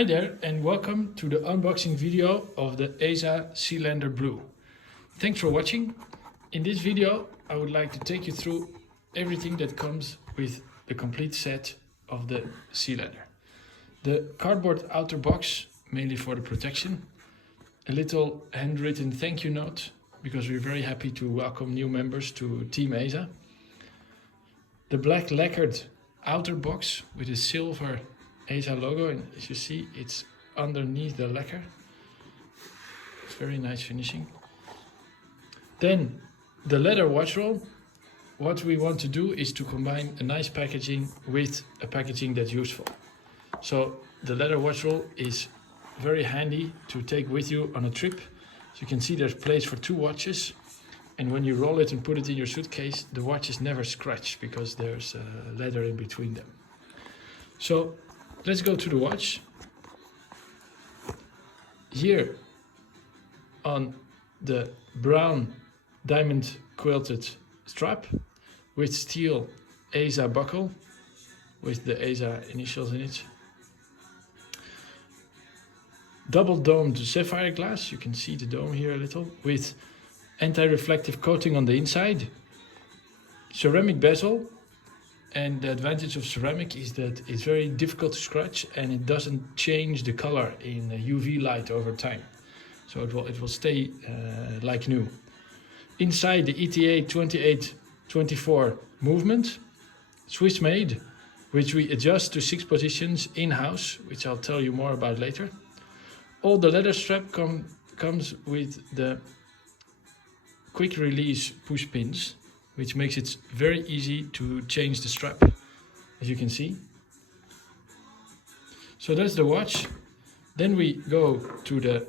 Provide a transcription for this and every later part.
Hi there and welcome to the unboxing video of the Eza Sealander Blue. Thanks for watching. In this video I would like to take you through everything that comes with the complete set of the Sealander. The cardboard outer box, mainly for the protection, a little handwritten thank you note because we're very happy to welcome new members to Team Eza. The black lacquered outer box with a silver Eza logo, and as you see it's underneath the lacquer. It's very nice finishing. Then the leather watch roll. What we want to do is to combine a nice packaging with a packaging that's useful. So the leather watch roll is very handy to take with you on a trip. So you can see there's place for 2 watches, and when you roll it and put it in your suitcase, the watches never scratch because there's leather in between them. So let's go to the watch. Here on the brown diamond quilted strap with steel Eza buckle with the Eza initials in it. Double domed sapphire glass, you can see the dome here a little, with anti-reflective coating on the inside. Ceramic bezel. And the advantage of ceramic is that it's very difficult to scratch and it doesn't change the color in UV light over time. So it will stay like new. Inside the ETA 2824 movement, Swiss made, which we adjust to 6 positions in-house, which I'll tell you more about later. All the leather strap comes with the quick release push pins, which makes it very easy to change the strap, as you can see. So that's the watch. Then we go to the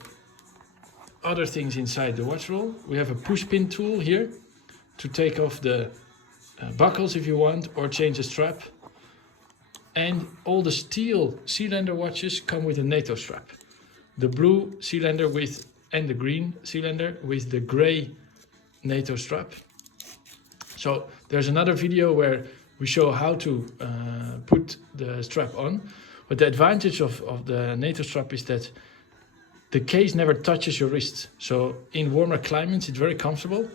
other things inside the watch roll. We have a push pin tool here to take off the buckles if you want, or change the strap. And all the steel Sealander watches come with a Nato strap. The blue Sealander and the green Sealander with the gray Nato strap. So there's another video where we show how to put the strap on. But the advantage of the Nato strap is that the case never touches your wrist. So in warmer climates it's very comfortable.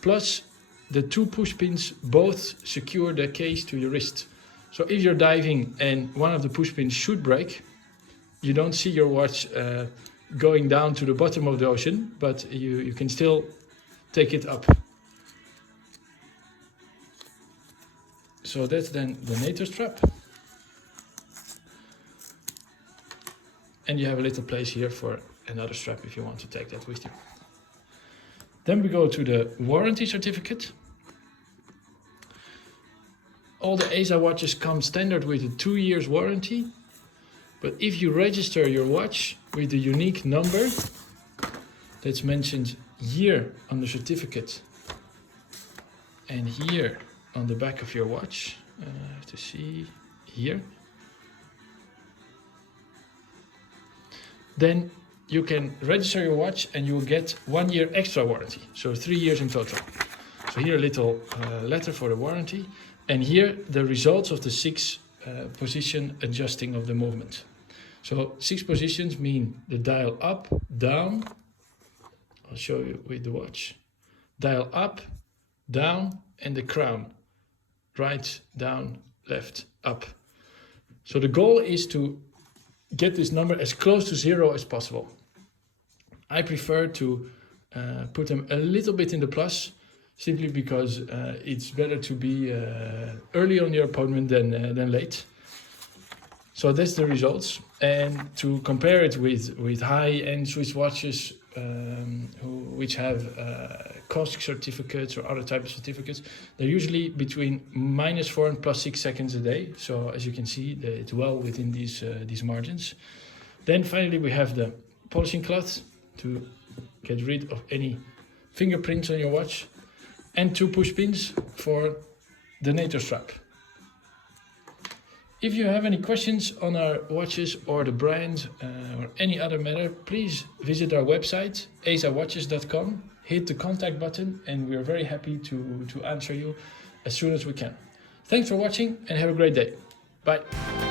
Plus the 2 push pins both secure the case to your wrist. So if you're diving and one of the push pins should break, you don't see your watch going down to the bottom of the ocean, but you can still take it up. So that's then the Nato strap. And you have a little place here for another strap if you want to take that with you. Then we go to the warranty certificate. All the Eza watches come standard with a 2 years warranty. But if you register your watch with the unique number that's mentioned here on the certificate and here on the back of your watch, I have to see here, then you can register your watch and you will get 1 year extra warranty, so 3 years in total. So here a little letter for the warranty, and here the results of the 6 position adjusting of the movement. So 6 positions mean the dial up, down, I'll show you with the watch, dial up, down, and the crown, right, down, left, up. So the goal is to get this number as close to 0 as possible. I prefer to put them a little bit in the plus, simply because it's better to be early on your appointment than late. So that's the results, and to compare it with high-end Swiss watches which have COSC certificates or other type of certificates, they're usually between -4 and +6 seconds a day. So as you can see, it's well within these margins. Then finally we have the polishing cloth to get rid of any fingerprints on your watch, and 2 push pins for the Nato strap. If you have any questions on our watches or the brand or any other matter, please visit our website, ezawatches.com, hit the contact button, and we are very happy to answer you as soon as we can. Thanks for watching and have a great day. Bye.